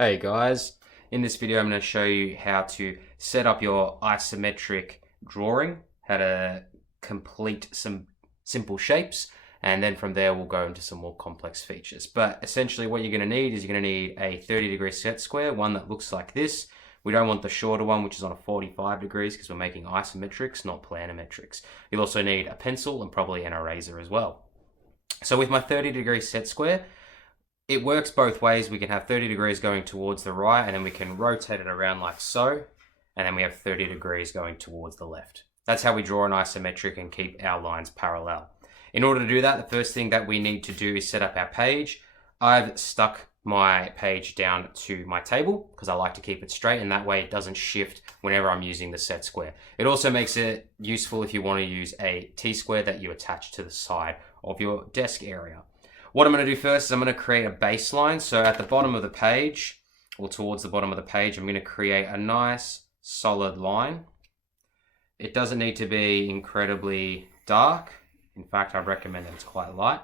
Hey guys, in this video I'm going to show you how to set up your isometric drawing, how to complete some simple shapes, and then from there we'll go into some more complex features. But essentially what you're going to need is you're going to need a 30-degree set square, one that looks like this. We don't want the shorter one, which is on a 45 degrees because we're making isometrics, not planimetrics. You'll also need a pencil and probably an eraser as well. So with my 30-degree set square, it works both ways. We can have 30 degrees going towards the right, and then we can rotate it around like so, and then we have 30 degrees going towards the left. That's how we draw an isometric and keep our lines parallel. In order to do that, the first thing that we need to do is set up our page. I've stuck my page down to my table because I like to keep it straight, and that way it doesn't shift whenever I'm using the set square. It also makes it useful if you want to use a T-square that you attach to the side of your desk area. What I'm going to do first is I'm going to create a baseline. So at the bottom of the page, or towards the bottom of the page, I'm going to create a nice solid line. It doesn't need to be incredibly dark. In fact, I recommend that it's quite light,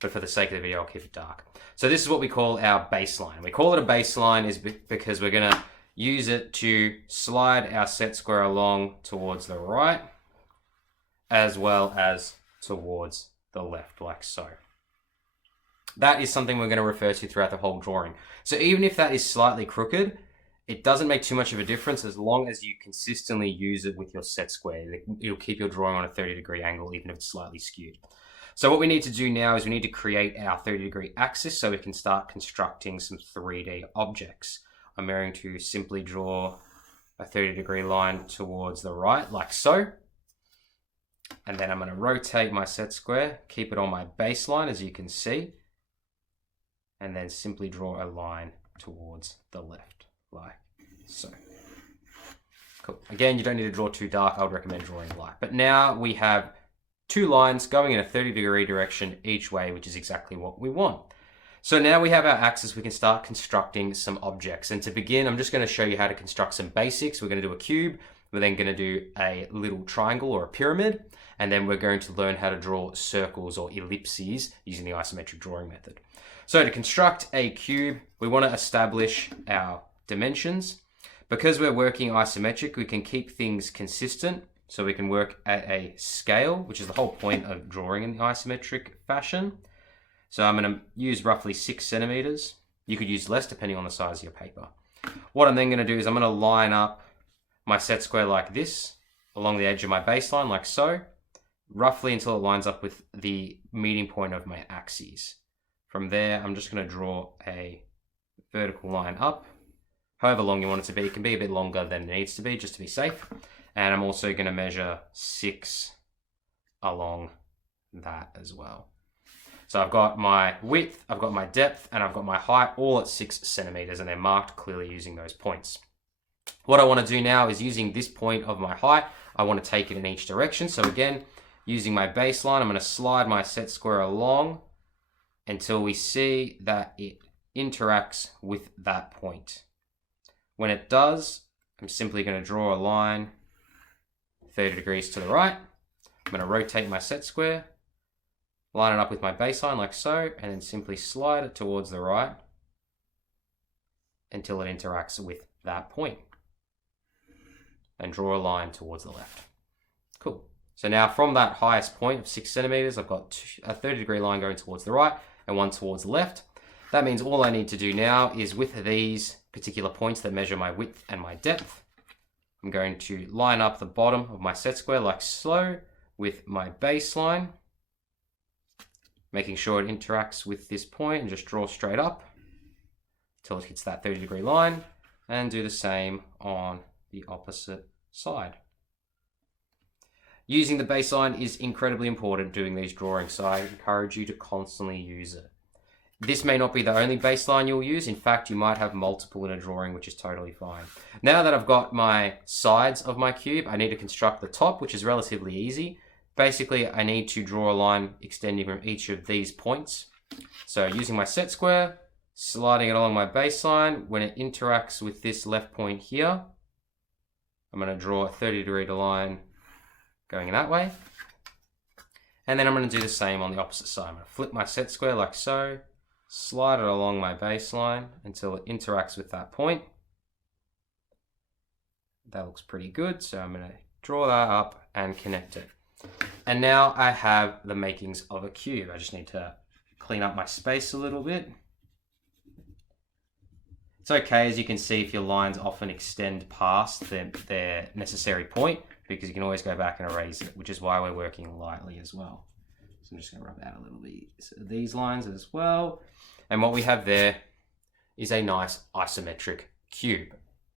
but for the sake of the video, I'll keep it dark. So this is what we call our baseline. We call it a baseline because we're going to use it to slide our set square along towards the right, as well as towards the left, like so. That is something we're going to refer to throughout the whole drawing. So even if that is slightly crooked, it doesn't make too much of a difference as long as you consistently use it with your set square. It'll keep your drawing on a 30-degree angle, even if it's slightly skewed. So what we need to do now is we need to create our 30-degree axis so we can start constructing some 3D objects. I'm going to simply draw a 30-degree line towards the right, like so. And then I'm going to rotate my set square, keep it on my baseline, as you can see, and then simply draw a line towards the left, like so. Cool. Again, you don't need to draw too dark. I would recommend drawing light. But now we have two lines going in a 30-degree direction each way, which is exactly what we want. So now we have our axis, we can start constructing some objects. And to begin, I'm just going to show you how to construct some basics. We're going to do a cube. We're then going to do a little triangle or a pyramid. And then we're going to learn how to draw circles or ellipses using the isometric drawing method. So to construct a cube, we want to establish our dimensions. Because we're working isometric, we can keep things consistent. So we can work at a scale, which is the whole point of drawing in the isometric fashion. So I'm going to use roughly 6 centimeters. You could use less depending on the size of your paper. What I'm then going to do is I'm going to line up my set square like this along the edge of my baseline, like so, roughly until it lines up with the meeting point of my axes. From there, I'm just going to draw a vertical line up, however long you want it to be. It can be a bit longer than it needs to be, just to be safe. And I'm also going to measure 6 along that as well. So I've got my width, I've got my depth, and I've got my height all at 6 centimeters, and they're marked clearly using those points. What I want to do now is using this point of my height, I want to take it in each direction. So again, using my baseline, I'm going to slide my set square along until we see that it interacts with that point. When it does, I'm simply going to draw a line 30 degrees to the right. I'm going to rotate my set square, line it up with my baseline like so, and then simply slide it towards the right until it interacts with that point. And draw a line towards the left. Cool. So now from that highest point of 6 centimeters, I've got a 30-degree line going towards the right and one towards the left. That means all I need to do now is with these particular points that measure my width and my depth, I'm going to line up the bottom of my set square like so with my baseline, making sure it interacts with this point, and just draw straight up until it hits that 30-degree line, and do the same on the opposite side. Using the baseline is incredibly important doing these drawings, so I encourage you to constantly use it. This may not be the only baseline you'll use. In fact, you might have multiple in a drawing, which is totally fine. Now that I've got my sides of my cube, I need to construct the top, which is relatively easy. Basically, I need to draw a line extending from each of these points. So using my set square, sliding it along my baseline, when it interacts with this left point here, I'm going to draw a 30-degree line going that way. And then I'm going to do the same on the opposite side. I'm going to flip my set square like so, slide it along my baseline until it interacts with that point. That looks pretty good, so I'm going to draw that up and connect it. And now I have the makings of a cube. I just need to clean up my space a little bit. It's okay, as you can see, if your lines often extend past their necessary point, because you can always go back and erase it, which is why we're working lightly as well. So I'm just going to rub out a little bit of these lines as well. And what we have there is a nice isometric cube.